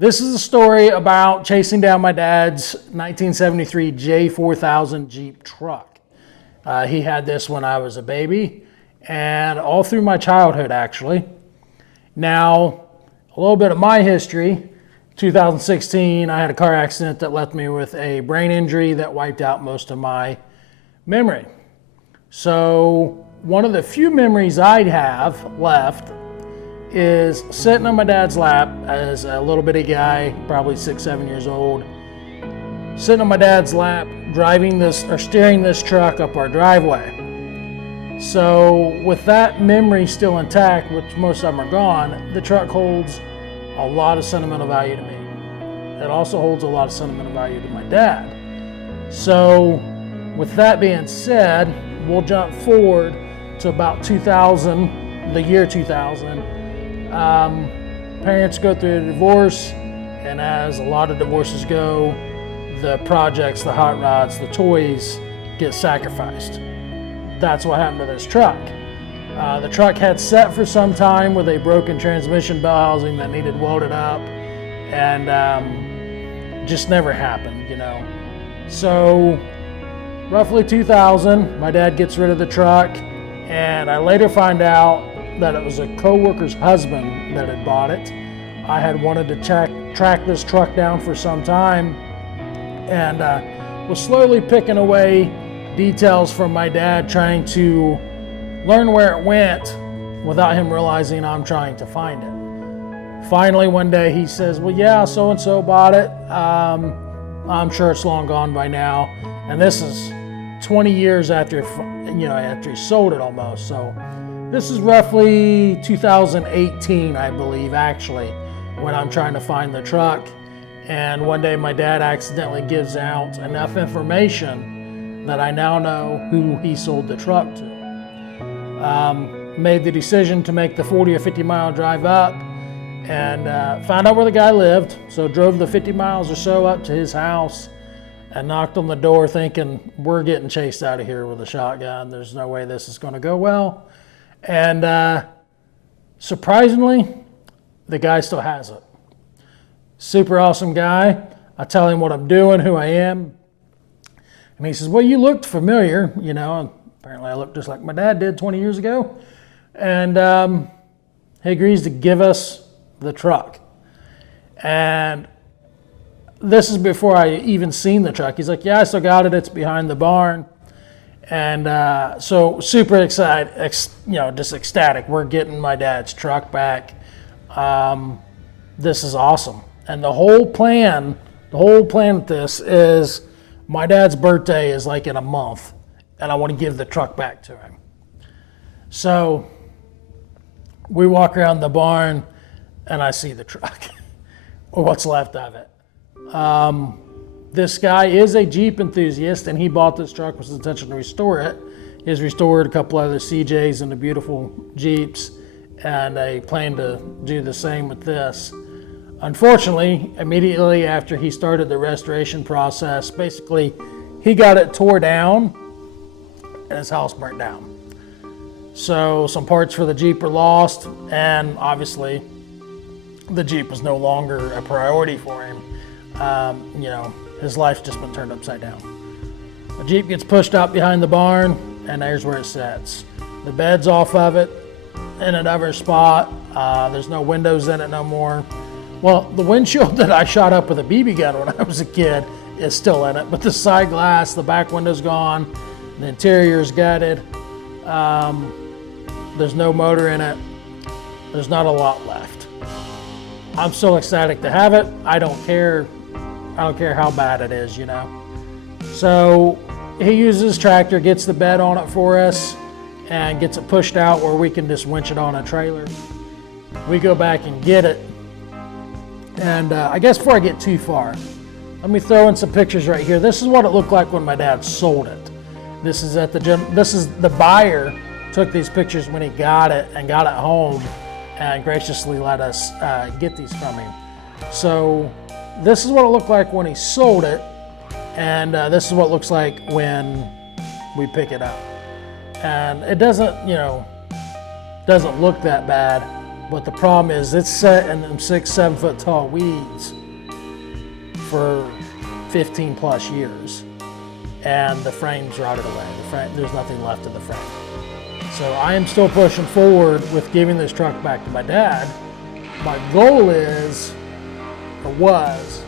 This is a story about chasing down my dad's 1973 J4000 Jeep truck. He had this when I was a baby and all through my childhood, actually. Now, a little bit of my history. 2016, I had a car accident that left me with a brain injury that wiped out most of my memory. So one of the few memories I have left is sitting on my dad's lap as a little bitty guy, probably 6-7 years old, sitting on my dad's lap, driving this or steering this truck up our driveway. So with that memory still intact, which most of them are gone, the truck holds a lot of sentimental value to me. It also holds a lot of sentimental value to my dad. So with that being said, we'll jump forward to about 2000, the year 2000. Parents go through a divorce, and as a lot of divorces go, the projects, the hot rods, the toys get sacrificed. That's what happened to this truck. The truck had sat for some time with a broken transmission bell housing that needed welded up, and just never happened, you know. So roughly 2000, my dad gets rid of the truck, and I later find out that it was a co-worker's husband that had bought it. I had wanted to track this truck down for some time, and was slowly picking away details from my dad, trying to learn where it went without him realizing I'm trying to find it. Finally, one day he says, well, yeah, so-and-so bought it. I'm sure it's long gone by now. And this is 20 years after, after he sold it almost. So this is roughly 2018, I believe, actually, when I'm trying to find the truck. And one day my dad accidentally gives out enough information that I now know who he sold the truck to. Made the decision to make the 40 or 50 mile drive up and found out where the guy lived. So drove the 50 miles or so up to his house and knocked on the door thinking, we're getting chased out of here with a shotgun. There's no way this is going to go well. And surprisingly, the guy still has it. Super awesome guy. I tell him what I'm doing, who I am. And he says, well, you looked familiar, you know. And apparently I look just like my dad did 20 years ago. And he agrees to give us the truck. And this is before I even seen the truck. He's like, yeah, I still got it. It's behind the barn. And so super excited, just ecstatic. We're getting my dad's truck back. This is awesome. And the whole plan with this is my dad's birthday is like in a month, and I want to give the truck back to him. So we walk around the barn, and I see the truck, or what's left of it. This guy is a Jeep enthusiast, and he bought this truck with the intention to restore it. He has restored a couple other CJs and the beautiful Jeeps, and I plan to do the same with this. Unfortunately, immediately after he started the restoration process, basically he got it tore down and his house burnt down. So some parts for the Jeep were lost, and obviously the Jeep was no longer a priority for him. His life's just been turned upside down. The Jeep gets pushed out behind the barn, and there's where it sits. The bed's off of it, in another spot. There's no windows in it no more. Well, the windshield that I shot up with a BB gun when I was a kid is still in it, but the side glass, the back window's gone, the interior's gutted. There's no motor in it. There's not a lot left. I'm so ecstatic to have it. I don't care how bad it is, you know. So he uses his tractor, gets the bed on it for us, and gets it pushed out where we can just winch it on a trailer. We go back and get it. And I guess before I get too far, let me throw in some pictures right here. This is what it looked like when my dad sold it. This is the buyer took these pictures when he got it and got it home and graciously let us get these from him. So this is what it looked like when he sold it, and this is what it looks like when we pick it up. And it doesn't look that bad. But the problem is it's set in them 6-7 foot tall weeds for 15 plus years, and the frame's rotted away. There's nothing left of the frame. So I am still pushing forward with giving this truck back to my dad. My goal is, or was,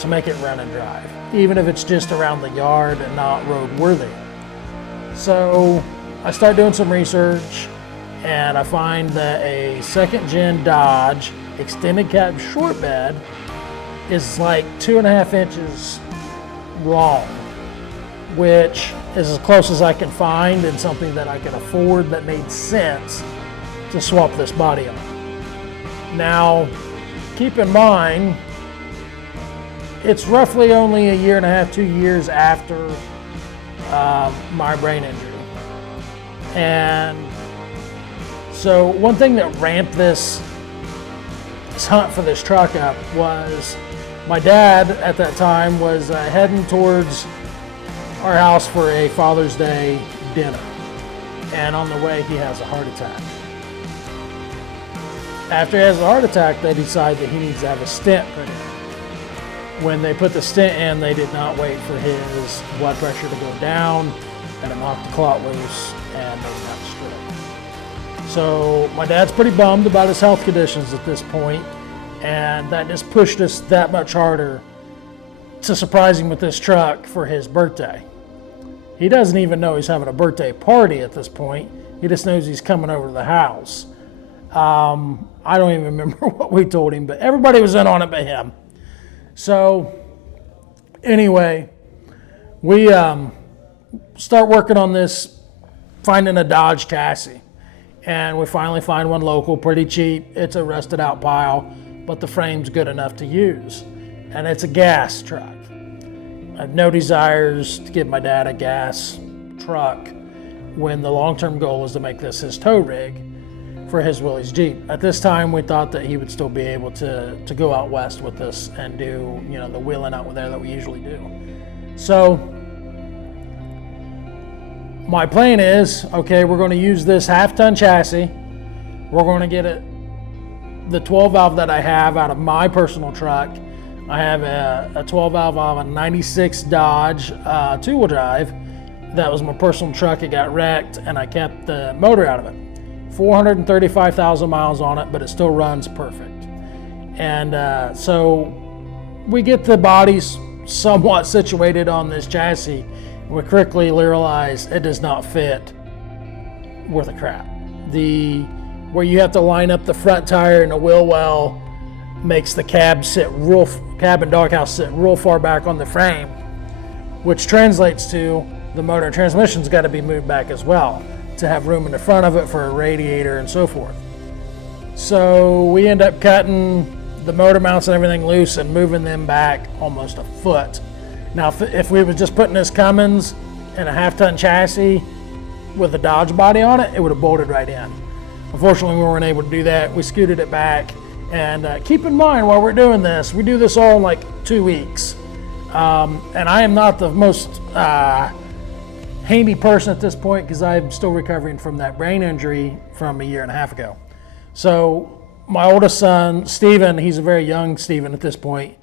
to make it run and drive, even if it's just around the yard and not road worthy. So I start doing some research, and I find that a second gen Dodge extended cab short bed is like 2.5 inches long, which is as close as I can find and something that I can afford that made sense to swap this body on. Now, keep in mind, it's roughly only 1.5 2 years after my brain injury. And so one thing that ramped this hunt for this truck up was my dad at that time was heading towards our house for a Father's Day dinner. And on the way, he has a heart attack. After he has a heart attack, they decide that he needs to have a stent put in. When they put the stent in, they did not wait for his blood pressure to go down, and it knocked the clot loose, and they got a stroke. So my dad's pretty bummed about his health conditions at this point, and that just pushed us that much harder to surprise him with this truck for his birthday. He doesn't even know he's having a birthday party at this point. He just knows he's coming over to the house. I don't even remember what we told him, but everybody was in on it but him. So anyway, we start working on this, finding a Dodge chassis. And we finally find one local, pretty cheap. It's a rusted out pile, but the frame's good enough to use. And it's a gas truck. I have no desires to give my dad a gas truck when the long-term goal was to make this his tow rig for his Willys Jeep. At this time, we thought that he would still be able to go out west with us and do, the wheeling out there that we usually do. So my plan is, okay, we're going to use this half-ton chassis. We're going to get it, the 12 valve that I have out of my personal truck. I have a 12 valve out of a 96 Dodge two-wheel drive. That was my personal truck. It got wrecked, and I kept the motor out of it. 435,000 miles on it, but it still runs perfect. And so we get the bodies somewhat situated on this chassis, and we quickly realize it does not fit worth a crap. Where you have to line up the front tire and the wheel well makes the cab and doghouse sit real far back on the frame, which translates to the motor and transmission's got to be moved back as well to have room in the front of it for a radiator and so forth. So we end up cutting the motor mounts and everything loose and moving them back almost a foot. Now, if we were just putting this Cummins in a half-ton chassis with a Dodge body on it, it would have bolted right in. Unfortunately, we weren't able to do that. We scooted it back. And keep in mind, while we're doing this, we do this all in like 2 weeks. And I am not the most hamey person at this point because I'm still recovering from that brain injury from 1.5 years ago. So my oldest son, Steven, he's a very young Steven at this point,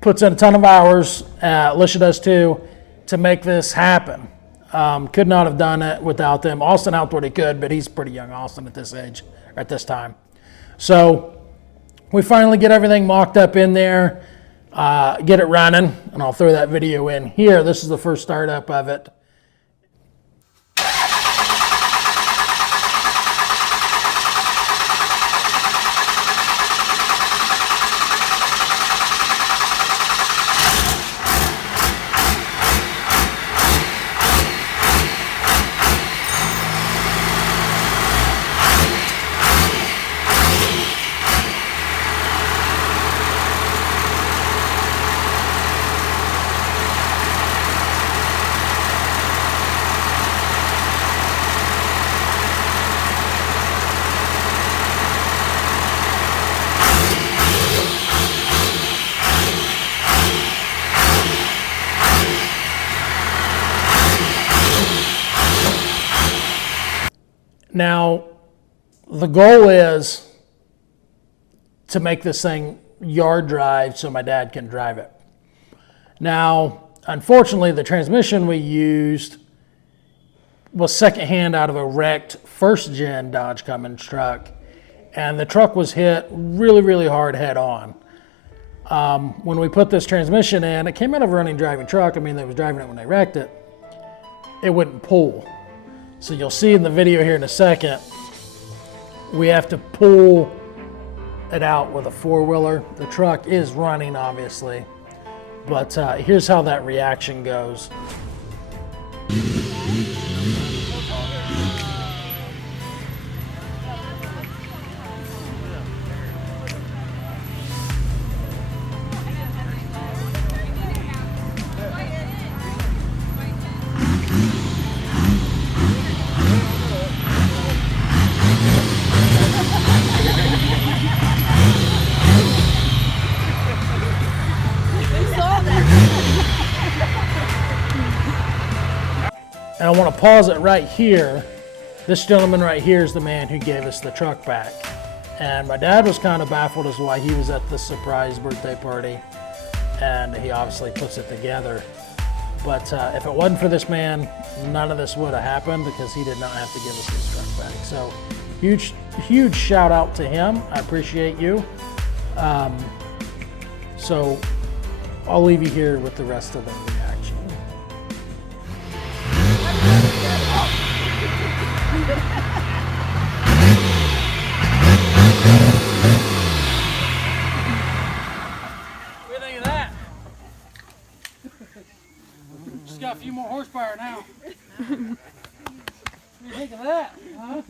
puts in a ton of hours, Alicia does too, to make this happen. Could not have done it without them. Austin helped what he could, but he's pretty young, Austin, at this age, or at this time. So we finally get everything mocked up in there, get it running, and I'll throw that video in here. This is the first startup of it. Now, the goal is to make this thing yard drive so my dad can drive it. Now, unfortunately, the transmission we used was secondhand out of a wrecked first-gen Dodge Cummins truck, and the truck was hit really, really hard head on. When we put this transmission in, it came out of a running driving truck. I mean, they was driving it when they wrecked it. It wouldn't pull. So you'll see in the video here in a second, we have to pull it out with a four-wheeler. The truck is running, obviously, but here's how that reaction goes. And I want to pause it right here. This gentleman right here is the man who gave us the truck back. And my dad was kind of baffled as to why he was at the surprise birthday party. And he obviously puts it together. But if it wasn't for this man, none of this would have happened because he did not have to give us his truck back. So huge shout out to him. I appreciate you. So I'll leave you here with the rest of the reaction. What do you think of that? Just got a few more horsepower now. What do you think of that? Huh?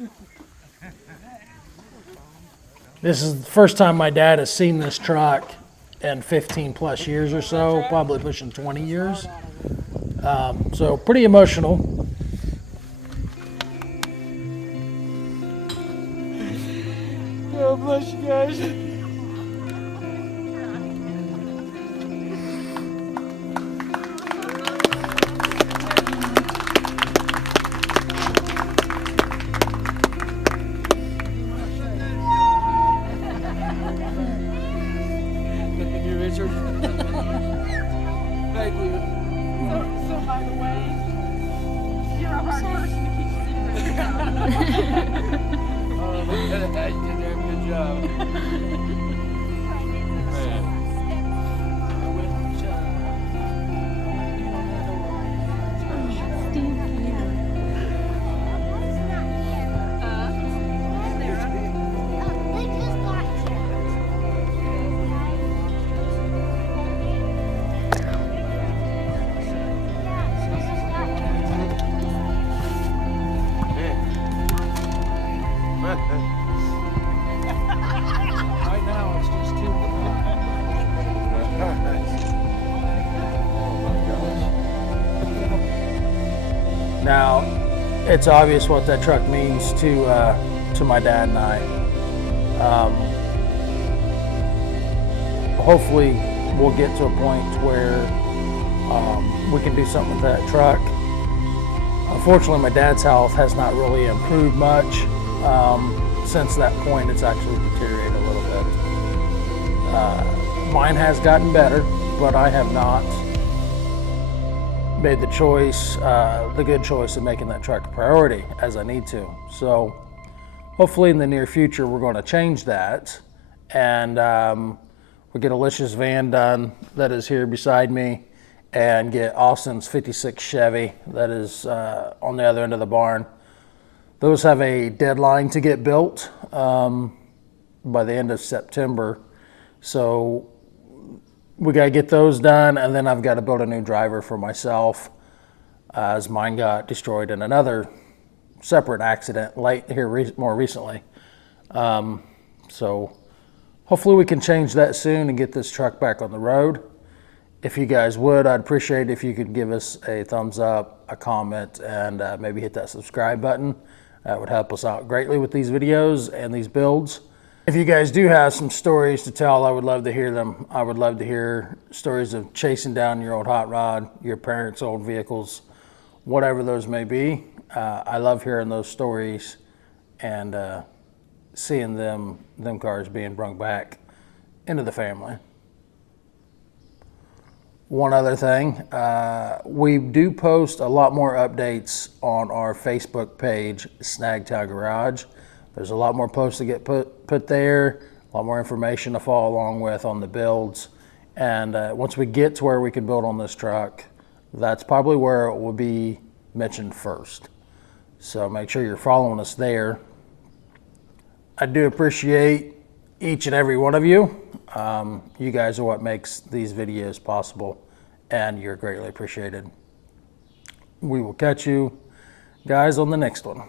This is the first time my dad has seen this truck in 15 plus years or so, probably pushing 20 years. So pretty emotional. God bless you guys. Thank you. So by the way, you're a hard person to keep secret. You did a good job. Right now, it's just two. Now, it's obvious what that truck means to my dad and I. Hopefully, we'll get to a point where we can do something with that truck. Unfortunately, my dad's health has not really improved much. Since that point, it's actually deteriorated a little bit. Mine has gotten better, but I have not made the choice, the good choice of making that truck a priority as I need to. So hopefully in the near future, we're going to change that. And we'll get Alicia's van done that is here beside me and get Austin's 56 Chevy that is on the other end of the barn. Those have a deadline to get built by the end of September. So we got to get those done, and then I've got to build a new driver for myself as mine got destroyed in another separate accident more recently. So hopefully we can change that soon and get this truck back on the road. If you guys would, I'd appreciate it if you could give us a thumbs up, a comment, and maybe hit that subscribe button. That would help us out greatly with these videos and these builds. If you guys do have some stories to tell, I would love to hear them. I would love to hear stories of chasing down your old hot rod, your parents' old vehicles, whatever those may be. I love hearing those stories, and seeing them cars being brought back into the family. One other thing, we do post a lot more updates on our Facebook page, Snagtail Garage. There's a lot more posts to get put there, a lot more information to follow along with on the builds. And once we get to where we can build on this truck, that's probably where it will be mentioned first. So make sure you're following us there. I do appreciate each and every one of you. You guys are what makes these videos possible, and you're greatly appreciated. We will catch you guys on the next one.